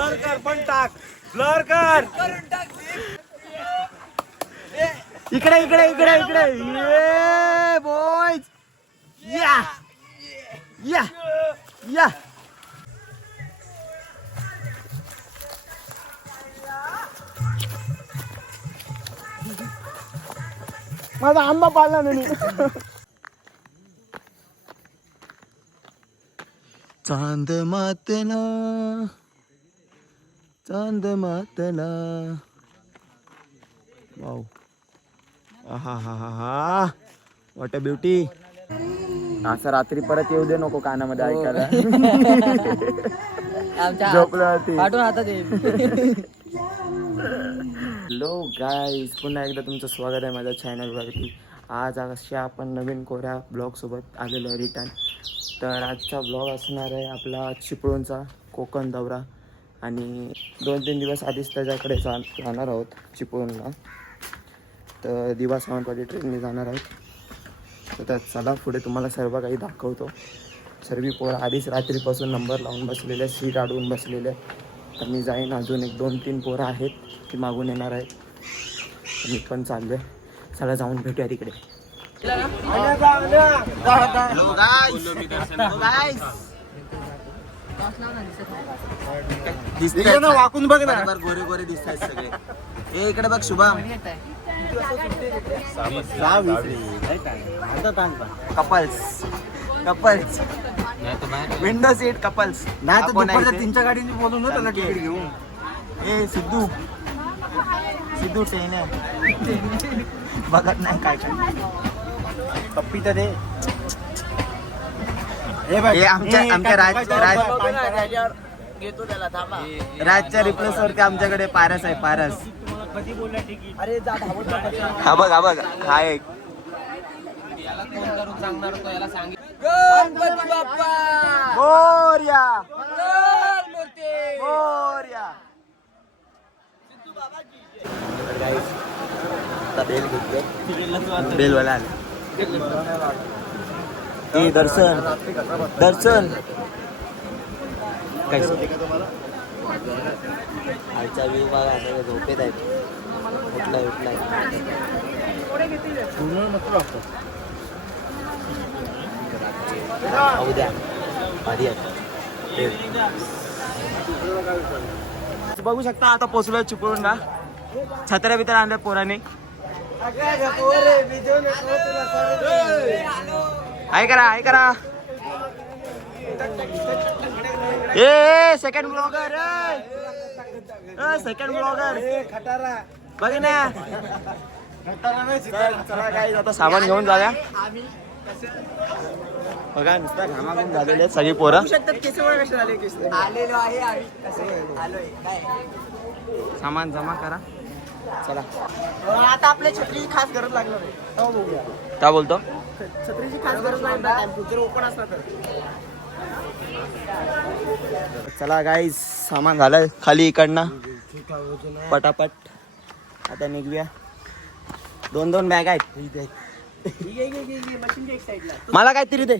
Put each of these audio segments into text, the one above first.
Blur कर पण टाक, ब्लर कर. इकडे इकडे इकडे इकडे ये बॉयज, या या या. माझा आंबा पाळला नाही. चांद मातला, चांद मातला. वाव, हा हा हा हा, व्हॉट अ ब्युटी. असं रात्री परत येऊ दे नको कानामध्ये ऐकायला. झोपलं होती. हॅलो गाईज, पुन्हा एकदा तुमचं स्वागत आहे माझ्या चॅनलवरती. आज अशा आपण नवीन कोऱ्या ब्लॉगसोबत आलेलो आहे रिटर्न. तर आजचा ब्लॉग असणार आहे आपला चिपळूणचा कोकण दौरा. आणि 2-3 दिवस आधीच त्याच्याकडे जाणार आहोत चिपळूणला. तर दिवा सावंतवाडी ट्रेनने जाणार आहोत. तर चला पुढे तुम्हाला सर्व काही दाखवतो. सर्व पोरं आधीच रात्रीपासून नंबर लावून बसलेले, सीट अडवून बसलेले. तर मी जाईन, अजून 1-2-3 पोरं आहेत ती मागून येणार आहेत. मी पण चाललो आहे. चला जाऊन भेटूया तिकडे. वाकून बघ ना, गोरे गोरे दिसतात सगळे. हे इकडे बघ Shubham. Couples couples window seat couples. नाही तर दुपारच्या 3च्या गाडीने बोलून ना त्याला तिकीट घेऊन. ए सिद्धू, सिद्धू ट्रेन आहे बघत नाही काय काय. कप्पी तर दे. हे आमच्या राजच्या रिप्लेस वरती आमच्याकडे पारस आहे. पारस हा बघ, हा बघ, हा एक. मोरया मोरया. बेल घेतलं, बेलवाला आला. दर्शन दर्शन काय आजचा व्ह्यू बघा. झोपेत आहेत. उठलाय उठलाय. उद्या भारी आहे. बघू शकता आता पोचलोय चिपळूणला. छत्र्या बित्र्या आणल्या पोराने. हाय करा, हाय करा. ए सेकंड ब्लॉगर, सेकंड ब्लॉगर बघ ना. चला काय आता सामान घेऊन जाऊया. बघा नुसता घामाघूम झालेले आहेत सगळी पोरं. सामान जमा करा. चला आता आपल्या छत्रीची खास गरज लागणार आहे. काय बोलतो? छत्रीची खास गरज नाही ओपन असला तर. चला गाईज, सामान झालंय खाली इकडनं पटापट. आता निघूया. 2-2 बॅग आहेत. मला काहीतरी दे.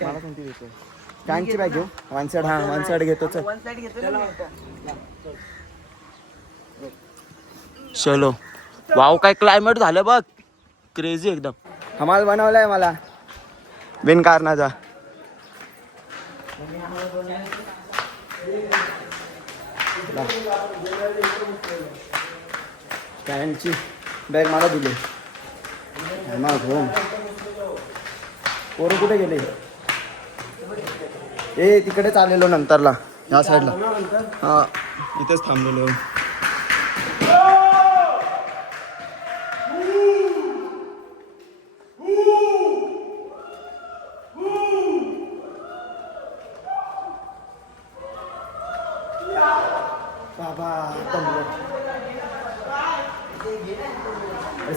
मला कोणती देतो? कांची बॅग घेऊ. One side. हा वन साइड घेतो. चलो. वाव काय क्लायमेट झालं बघ, क्रेझी एकदम. हमाल बनवलाय मला बिनकारणाचा. कांची बॅग मला दिली. पोरं कुठे गेले? ए तिकडे चाललेलो नंतरला, ह्या साईडला. हा इथेच थांबलेलो.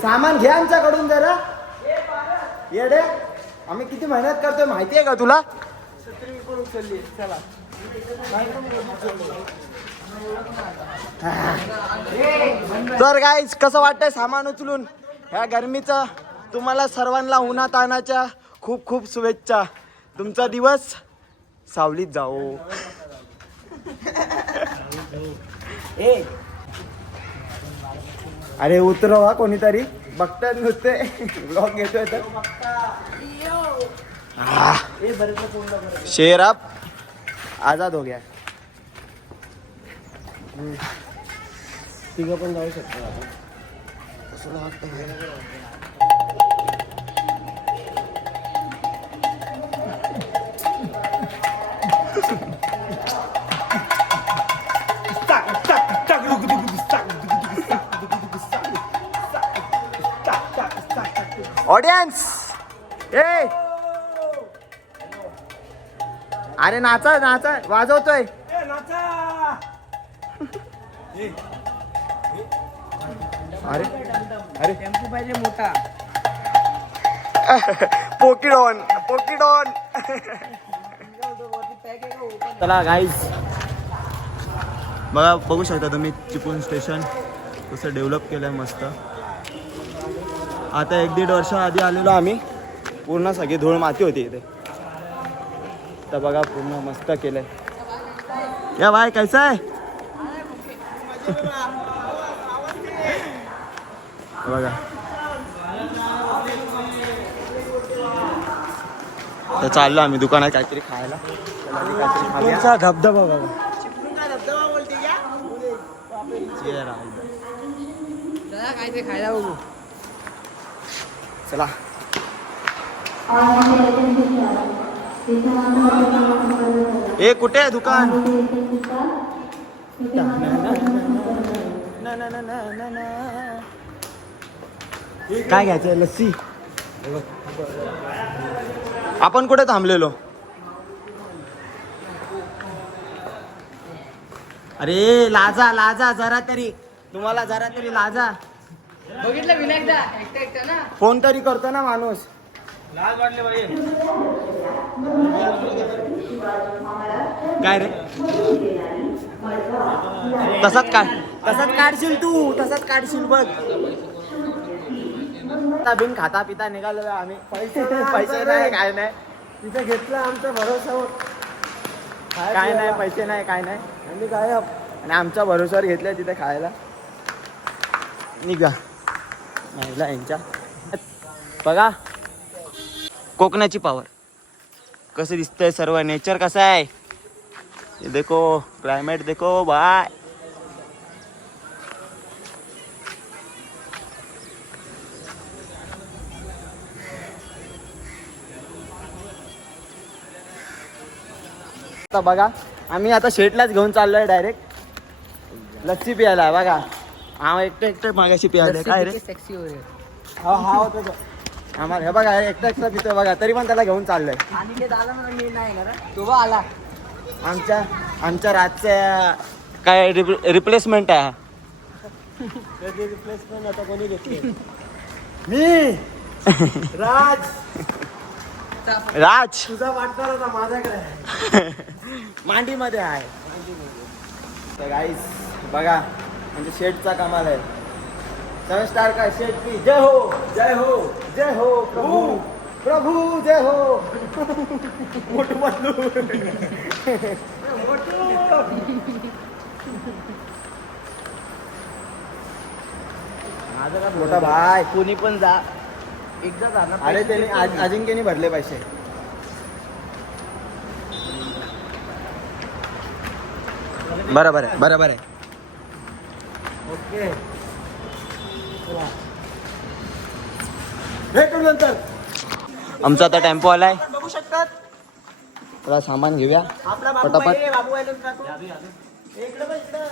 सामान घे आमच्याकडून जरा. येडे, आम्ही किती मेहनत करतोय माहिती आहे का तुला? तर गाईज कसं वाटतंय सामान उचलून ह्या गरमीचं? तुम्हाला सर्वांना उन्हातानाच्या खूप खूप शुभेच्छा. तुमचा दिवस सावलीत जाओ. अरे उतरवा कोणीतरी बघतात नुसते ब्लॉग घेतोय तर शेर अप आजाद हो गया. तिघं पण जाऊ शकतो आपण. ऑडियन्स ए अरे नाचा नाचा वाजवतोय. अरे अरे टेम्पो पाहिजे मोठा. पोकीडॉन पोकीडॉन. चला गाईज बघा बघू शकता तुम्ही चिपळूण स्टेशन कसं डेव्हलप केलं आहे मस्त. आता 1-1.5 वर्ष आधी आलेलो आम्ही पूर्ण सगळी धूळ माती होती इथे. तर बघा पूर्ण मस्त केलंय. या भाई कैसा आहे बघा. तर चाललो आम्ही दुकानात काहीतरी खायला. तुमचा धबधबा बघा. काय ते खायला बघू. चला ए कुठे आहे दुकान. काय घ्यायचं लस्सी. आपण कुठे थांबलेलो. अरे लाजा लाजा जरा तरी तुम्हाला जरा तरी लाजा. बघितलं विनायकदा एकटा एकटा ना. फोन तरी करतो ना माणूस. लाज वाटले पाहिजे. काय रे तसंच काढशील तू तसंच काढशील बघ. बिन खाता पिता निघालो आम्ही. पैसे नाही काय नाही तिथे घेतला आमचा भरोसावर. काय नाही पैसे नाही काय नाही आणि काय आणि आमच्या भरोश्यावर घेतल्या तिथे खायला. निघा महिला यांच्या बघा कोकणाची पावर कसं दिसतंय. सर्व नेचर कसं आहे ये देखो. क्लायमेट देखो बाय. आता बघा आम्ही आता शेटलाच घेऊन चाललोय डायरेक्ट लस्सी प्यायला. बघा हा एकटं मागाशी प्यायला. काय रे सेक्सी हो रे. हा होतो आम्हाला. हे बघा एकटा पितोय बघा तरी पण त्याला घेऊन चाललोय. आणि आला ना मी नाही ना तो आला. आमच्या रातच्या काय रिप्लेसमेंट आहे. रिप्लेसमेंट आता कोणी घेतली. मी राज तुझा वाटणार होता माझ्याकडे. मांडीमध्ये आहे. तर गाईस बघा म्हणजे शेटचा कमाल आहे. 7 स्टार का शेट की जय हो जय हो जय हो प्रभू प्रभू जय हो. मोठू मोठा भाई कोणी पण जा एकदा जाणार. अरे त्याने अजिंक्यने भरले पैसे. बरोबर आहे बरोबर आहे. ओके भेटू नंतर. आमचा आता टेम्पो आलाय. बघू शकतात. थोडा सामान घेऊया पटापट.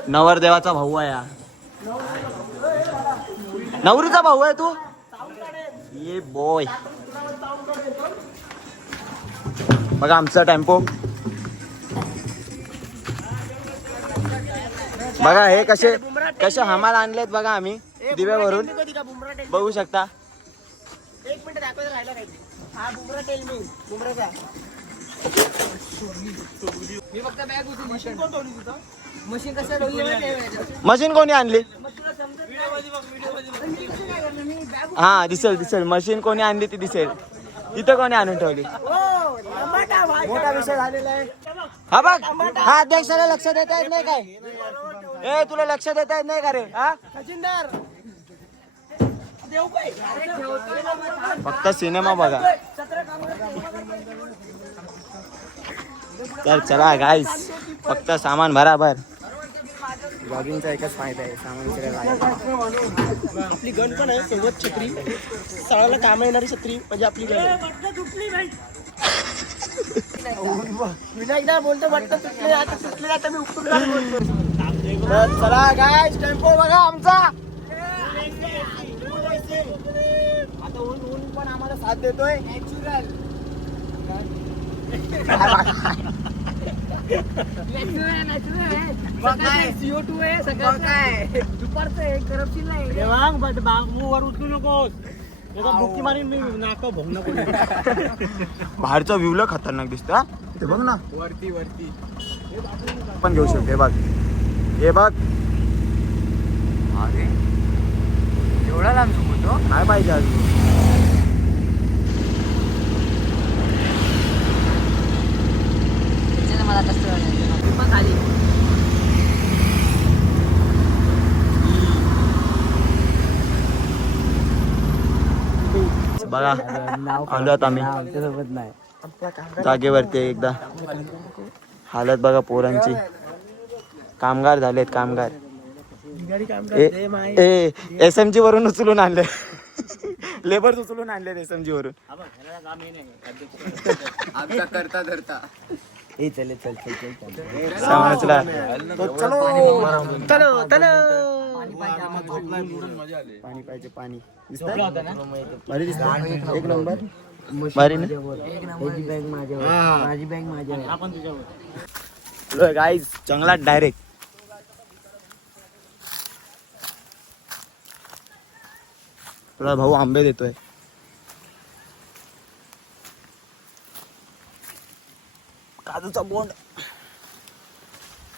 नवरदेवाचा भाऊ आहे हा. नवरीचा भाऊ आहे तू. ये बॉय बघा आमचा टेम्पो. बघा हे कसे हमाल आणलेत बघा आम्ही दिव्यावरून बघू शकता. एक मिनिट दाखवायला राहिला काय. हा बुमरा टेल मी बुमराचा. मी फक्त बॅग होती. मशीन कोण ठेवली तिथं. मशीन कसं ठेवली. मशीन कोणी आणली. हा दिसेल मशीन कोणी आणली ती दिसेल. तिथं कोणी आणून ठेवली. मोठा विषय झालेला आहे. हा बघ हा अध्यक्षाला लक्ष देता येत नाही काय. ए तुला लक्ष देता येत नाही का रे हा सचिनदार देऊ काय फक्त सिनेमा बघा तर चला गाईस फक्त सामान भराभर ब्लॉगिंगचा एकच फायदा आहे सामान विचारायला आपली गण पण आहे सोबत छत्री सगळ्याला काम येणारी छत्री म्हणजे आपली गण विनायकदा बोलतो वाटतं तुटले आता मी उपटून काय बोलतो तर चला गाईस टेम्पो बघा आमचा आता ऊन पण आम्हाला साथ देतोय नॅचरल CO2 आहे सकाळचं आहे दुपारचं आहे करपशील नाही वर उचलू नकोस बुक्की मारीन मी नाका भोग नको बाहेरचा व्ह्यू ला खतरनाक दिसतो हा ते बघ ना वरती पण घेऊ शकतो हे बघ अरे एवढा लांब झुकतो काय पाहिजे अजून मला कसं खाली बघा आलोत आम्ही आमच्यासोबत नाही जागेवरती एकदा हालत बघा पोरांची कामगार झालेत कामगार SMG वरून उचलून आणले लेबर उचलून आणले SMG वरून करता धरता समजला चलो पाणी पाहिजे पाणी भारी दिसतं एक नंबर भारी ना माझी बॅग माझ्या गाईज जंगलात डायरेक्ट तुला भाऊ आंबे देतोय काजूचा बोंड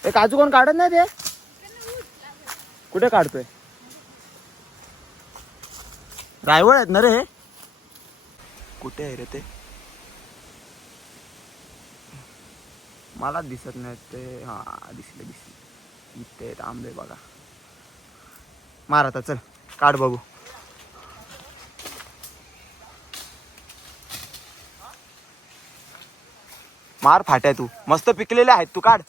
काजू कोण काढत नाही ते कुठे काढतोय रायवळ आहेत ना रे हे कुठे आहे रे ते मला दिसत नाही ते हा दिसले इथे आहेत आंबे बघा मार आता चल काढ बघू मार फाट्या तू मस्त पिकलेले आहेत तू काढ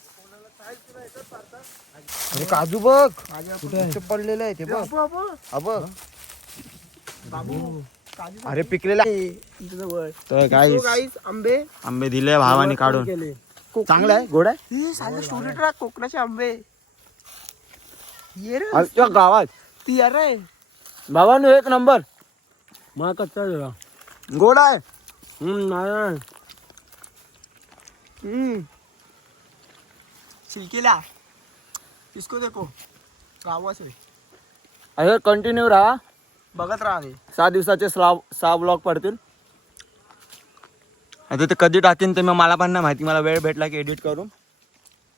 अरे काजू बघ कुठे पडलेले आहे ते बघ अरे पिकलेला तर गाईस आंबे दिले भावानी काढून चांगला आहे गोड आहे स्टोरी ट्रॅक कोकणाचे आंबे ये रे आमच्या गावात ती अरे भावानो एक नंबर मला कच्चा दिला गोड आहे नारायण छिलकेला इसको देखो गावा से अरे कंटिन्यू राहा बघत राहा 6 दिवसाचे 6 ब्लॉग पडतील आता ते कधी टाकतील ते मला पण नाही माहिती मला वेळ भेटला की एडिट करून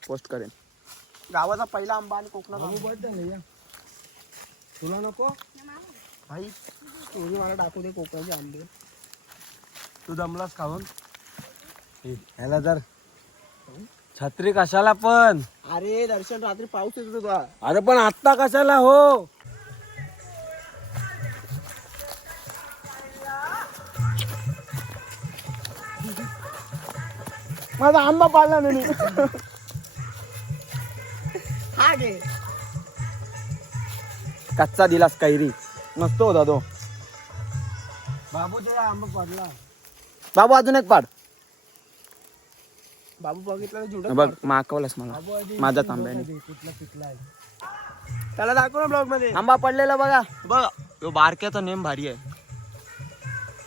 पोस्ट करेन गावाचा पहिला आंबा आणि कोकणात तुला नको भाई तुम्ही मला टाकू दे कोकणाचे आंबे तू दमलास खाऊन ह्याला तर छत्री कशाला पण अरे दर्शन रात्री पाऊस येत होता अरे पण आत्ता कशाला हो माझा आंबा पाळला नाही हा घे कच्चा दिलास कैरी मस्त होता तो बाबूचा आंबा पडला बाबू अजून एक पाड बाबू बघितलं झुडत बघ माकवलास मला माझा तांब्याने कुठला पिकलाय त्याला दाखव ना ब्लॉग मध्ये आंबा पडलेला बघा बघ तो बारक्याचा नेम भारी आहे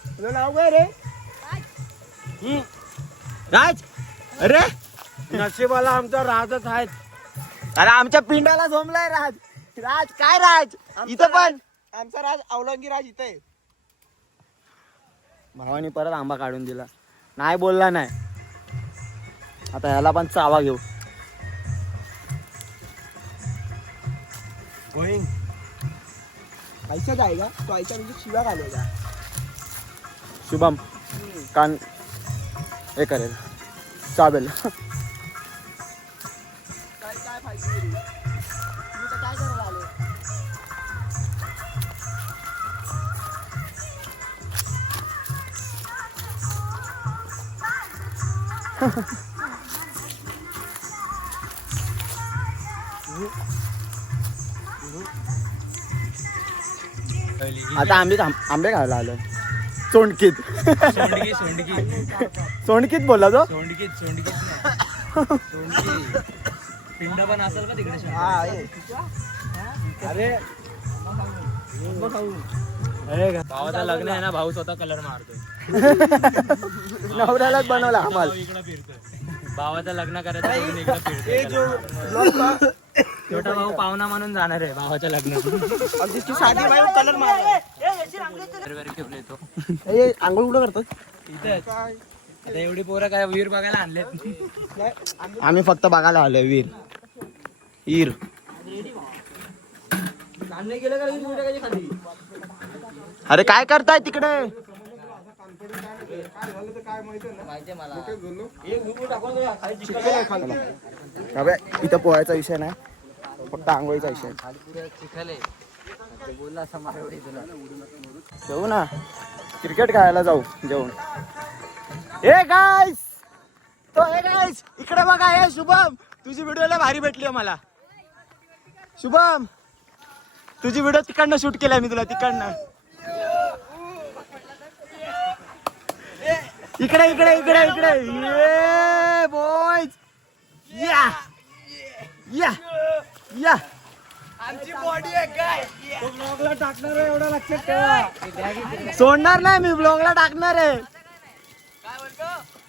तुझं नाव काय रे राज अरे नशिबाला आमचा राजच आहेत अरे आमच्या पिंडाला झोमलाय राज राज काय राज इथं पण आमचा राज अवलंगी राज इथे आहे. भावानी परत आंबा काढून दिला नाही बोलला नाही आता ह्याला पण चावा घेऊ गोईंग आईचा जायगा तो आईच्या म्हणजे शिव्या घालायचा शुभम कान हे करेल चावेल काय फायदा रे? तुम्ही तर काय करायला आले? आता आंबे खायला आलोय सोंडकीत सोंडकीत बोलला तो पिंड पण असेल का तिकडे हा आहे. अरे भावाचं लग्न आहे ना, भाऊ स्वतः कलर मारतोय. नवऱ्यालाच बनवला आम्हाला. इकडे फिरतोय, भावाचं लग्न करायचं सोडून इकडे फिरतोय. छोटा भाऊ पाहुणा म्हणून जाणार आहे भावाच्या लग्नात. आमची साधी बाई कलर मारला. ठेवले तो ए आंघोळ कुठं करतात? इथेच. आता एवढी पोरं काय वीर बघायला आणलेत. आम्ही फक्त बघायला आलोय वीर अरे काय करताय तिकडे? अबे इथं पोहायचा विषय नाही, फक्त आंघोळीचा विषय. जाऊ ना क्रिकेट खेळायला जाऊ जेवण. ए गाईस इकडे बघा. हे शुभम, तुझी व्हिडिओ लय भारी भेटली मला. शुभम, तुझी व्हिडिओ तिकडनं शूट केलाय मी तुला तिकडनं. इकडे इकडे इकडे इकडे ये बॉयज. या या या आमची बॉडी आहे काय? ब्लॉगला टाकणार आहे एवढं लक्षात ठेवा. सोडणार नाही मी, ब्लॉगला टाकणार आहे.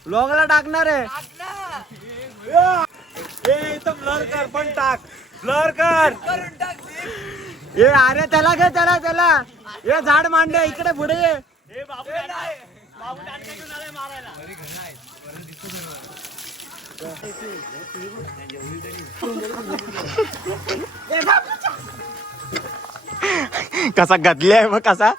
ब्लॉगला टाकणार आहे. इथं ब्लर कर, पण टाक, ब्लर कर. ए अरे त्याला घे, त्याला हे झाड मांडे इकडे पुढे ये. कसा गदले मग कसा.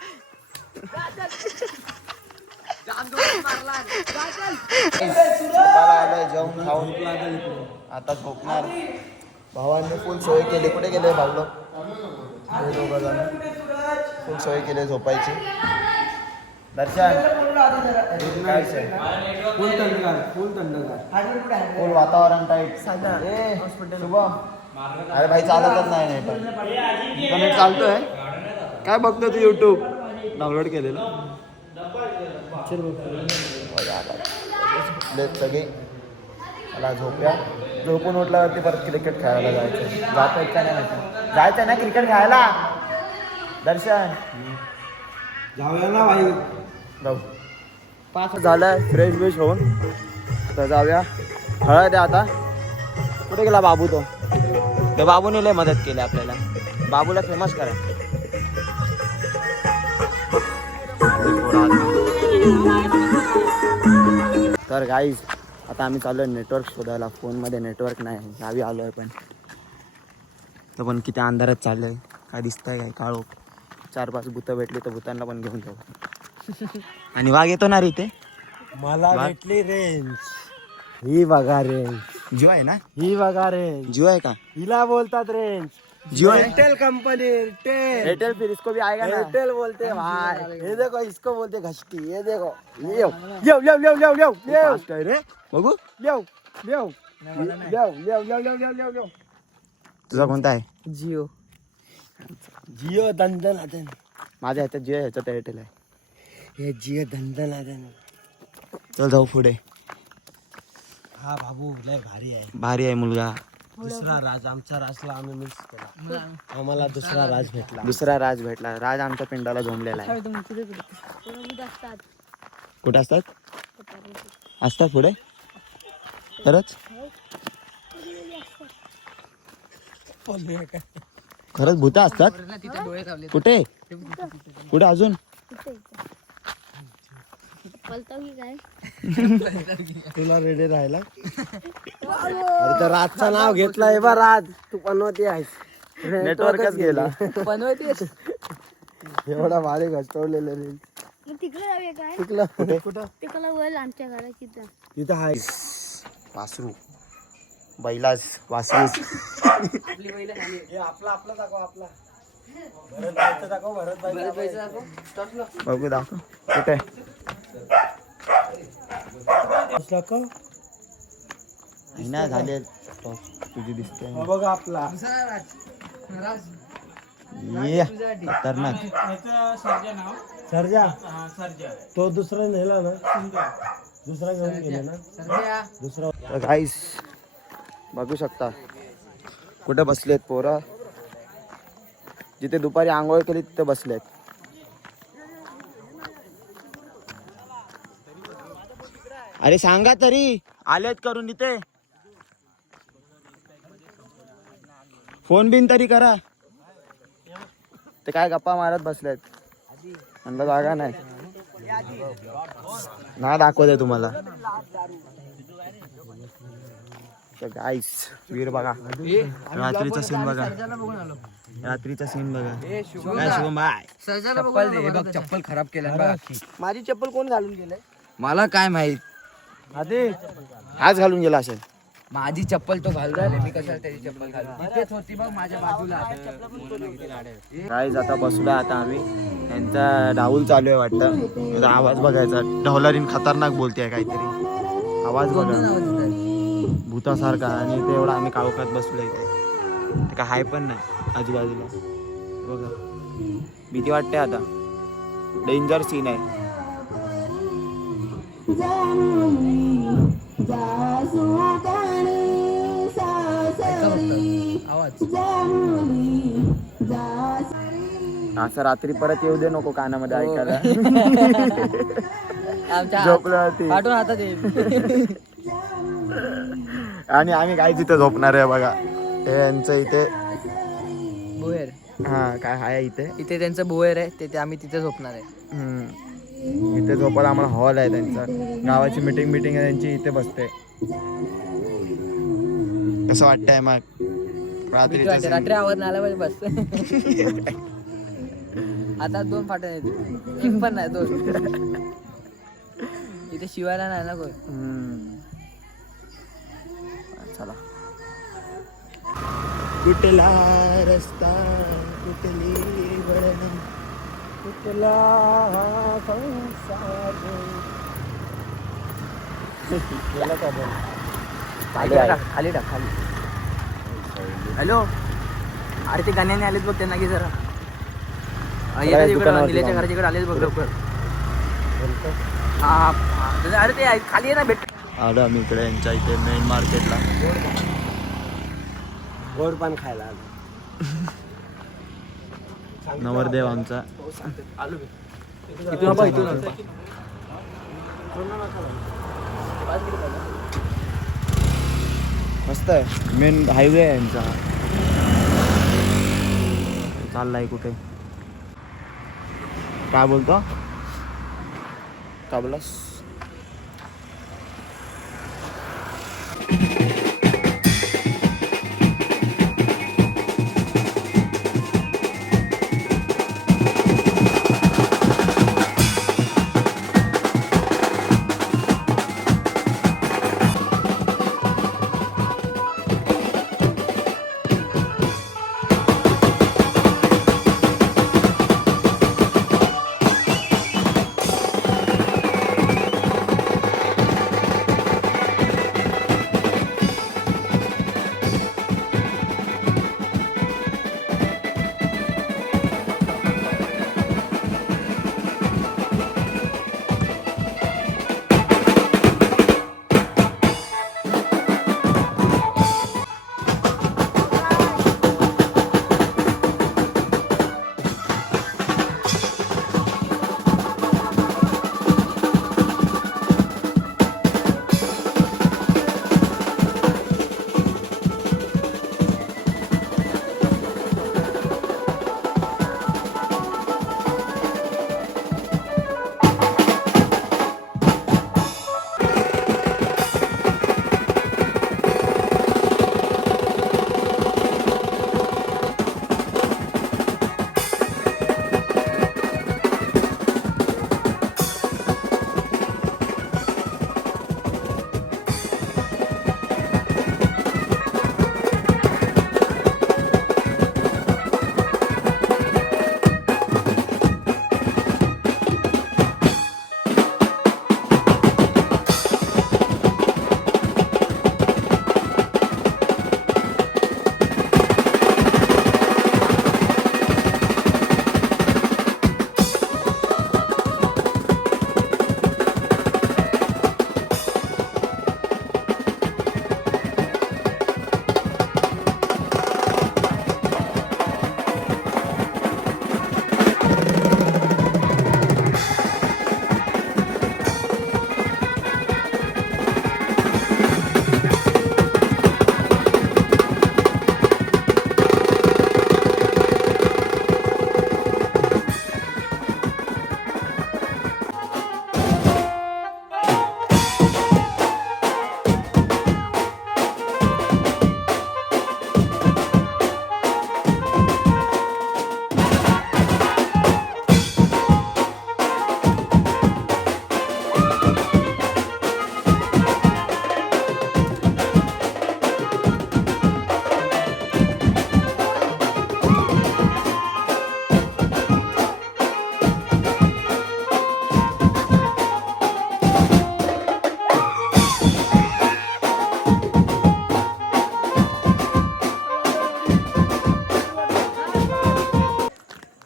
जेवण खाऊन आता झोपणार. भावांनी फुल सोय केली. कुठे गेले भाऊ लोक? दोघं जण फुल सोय केली झोपायची. दर्शन काय फुल वातावरण टाईट. शुभम अरे भाई चालतच नाही इंटरनेट चालतोय. काय बघतो तू? युट्यूब डाउनलोड केलेलं. सगळे मला झोपून उठल्यावरती परत क्रिकेट खेळायला जायचं. जातोय का नाही माहिती. जायचं ना क्रिकेट खेळायला. दर्शन जाऊया ना भाई. जाऊ. 5 झालं फ्रेश ब्रेश होऊन तर जाऊया. हळद आहे आता. कुठे गेला बाबू? तो बाबूने लय मदत केली आपल्याला. बाबूला फेमस करा. तर गाईज आता आम्ही चालू आहे नेटवर्क शोधायला. फोनमध्ये नेटवर्क नाही. गावी आलो आहे तर पण किती अंधारात चाललं आहे. काय दिसतंय काय? काळो 4-5 भूतं भेटली तर भूतांना पण घेऊन जाऊ. आणि वाघ येतो ना रे इथे. मला भेटली रेंज. ही बघा रेंज. जिओ आहे ना? ही बघा रेंज. जिओ आहे का? हिला बोलतात रेंज. जिओ है? Airtel company. एयरटेल. एयरटेल फिर इसको भी आएगा ना? एयरटेल बोलते भाई. ये देखो इसको बोलते घष्टी. ये देखो. लियो लियो लियो लियो लियो लियो लियो. फास्ट आहे रे. बघू लियो लियो लियो लियो लियो लियो लियो लियो. तुझा कोणता आहे? जिओ. जिओ दंदनादन. माझ्या ह्याच्यात जिओ, ह्याच्यात एअरटेल आहे. हे जिओ दंदनादन. चल जाऊ पुढे. हा बाबू लय भारी आहे. भारी आहे मुलगा. दुसरा राज. आमच्या राजला आम्ही मिस केला. आम्हाला दुसरा राज भेटला. दुसरा राज भेटला. राज आमच्या पिंडाला झोंबलेला आहे. कुठे असतात? असतात पुढे खरंच? खरंच भूत असतात? कुठे कुठे अजून? तुला रेडी राहिला. अरे तर राजचं नाव घेतलंय बा. राज तू पनवती आहेस. नेटवर्कच गेला. पनवती एवढा भारी घसटवलेलं रे. तिकडे जाऊया काय? कुठलं? कुठं? तिकडे वर आमच्या घराची तिथं आहे वासरू. बैलाच वासरूच. हे आपला आपला दाखव आपला. भरत बाईचं दाखव भरत बाईचं दाखव. बघू दाखव कुठे दाखव. ना झाले तुझी दिसते हा बघा आपला. ये खतरनाक. सर्जा तो दुसरा नेला ना दुसरा घेऊन गेले ना दुसरा. तर गाईस बघू शकता कुठे बसलेत पोरं. जिथे दुपारी आंघोळ केली तिथे बसलेत. अरे सांगा तरी आलेत करून इथे. फोन बिन तरी करा. ते काय गप्पा मारत बसलेत. म्हणलं जागा नाही ना दाखवते तुम्हाला. गाईस वीर बघा रात्रीचा सीन बघा. रात्रीचा सीन बघा. काय शुभम बाय. चप्पल खराब केला. माझी चप्पल कोण घालून गेले. मला काय माहित. आधी हाच घालून गेला असेल. माझी चप्पल तो घालून राहिले. मी कशाला त्याची चप्पल घालू. तिथेच होती बघ माझ्या बाजूला. गाईस आता बसला आता आम्ही. यांचा डाऊल चालू आहे वाटतं. याचा आवाज बघायचा. ढोलरीन खतरनाक बोलते काहीतरी. आवाज बघा भूतासारखा. आणि ते एवढा आम्ही कावकात बसलो इथे. ते काय हाय पण नाही आजूबाजूला. बघा भीती वाटते आता. डेंजर सीन आहे. असं रात्री परत येऊ दे नको कानामध्ये ऐकायला. झोपलं होती. आणि आम्ही काय तिथे झोपणार आहे बघा. हे यांचं इथे बोहेर. हा काय आहे इथे. इथे त्यांचं बोहेर आहे. ते आम्ही तिथे झोपणार आहे. इथे झोपायला आम्हाला हॉल आहे त्यांचा. गावाची मीटिंग आहे त्यांची इथे बसते. कसं वाटतंय मग रात्री आवाज आला पाहिजे बस. आता 2 फाटे आहेत. एक पण नाही 2. इथे शिवायला नाही ना कोण. चला. कुठला रस्ता कुठली वळण कुठला संसार. गेला का बघ. खाली टाक खाली. हॅलो. अरे ते गाण्याने आलेत बघ त्यांना की जरा. निलेच्या घराच्या इकडे आलेच बघ लवकर. हा अरे ते खाली आहे ना भेट. आलो आम्ही इकडे यांच्या इथे मेन मार्केटला. गोड पान खायला आलो. नवरदेव आमचा. मस्त आहे. मेन हायवे आहे यांचा. चाललाय कुठे काय बोलतो. का बोलास.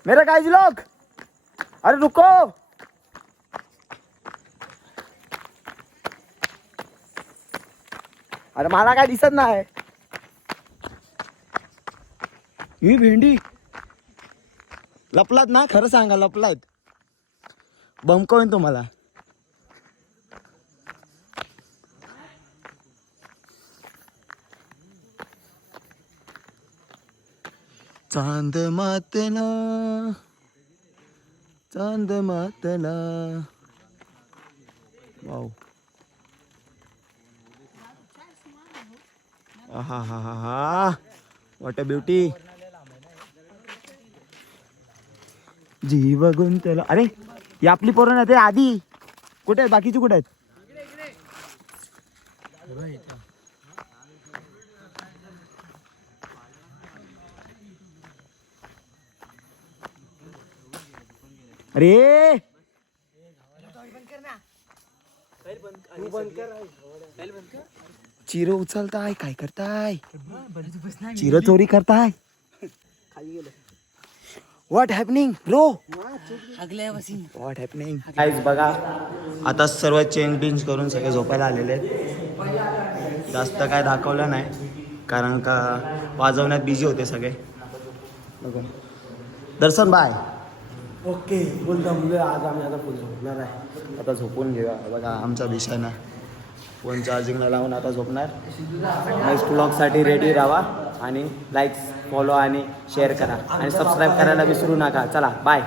मेरे गाइस लोग, अरे रुको. अरे मला काय दिसत नाही. ही भेंडी लपलात ना, खरं सांगा लपलात. बमकवून तुम्हाला. चांद मातला, चांद मातला. वाव. हा हा हा हा, व्हॉट अ ब्युटी. जीव गुंतला. अरे ही आपली पोरं ना, ते आधी कुठे आहेत, बाकीची कुठे आहेत? अरे चिरो उचलताय, काय करताय? चिरो चोरी करताय. What happening bro? What happening guys बघा, आता सर्व चेंज बिंज करून सगळे झोपायला आलेले आहेत. जास्त काय दाखवलं नाही कारण का वाजवण्यात बिझी होते सगळे. बघा दर्शन बाय. ओके फुल जमलोय आज आम्ही. आता फुल झोपणार आहे. आता झोपून घेऊया. बघा आमचा विषय ना, फोन चार्जिंगला लावून आता झोपणार. नेक्स्ट ब्लॉगसाठी रेडी राहा आणि लाईक्स, फॉलो आणि शेअर करा आणि सबस्क्राईब करायला विसरू नका. चला बाय.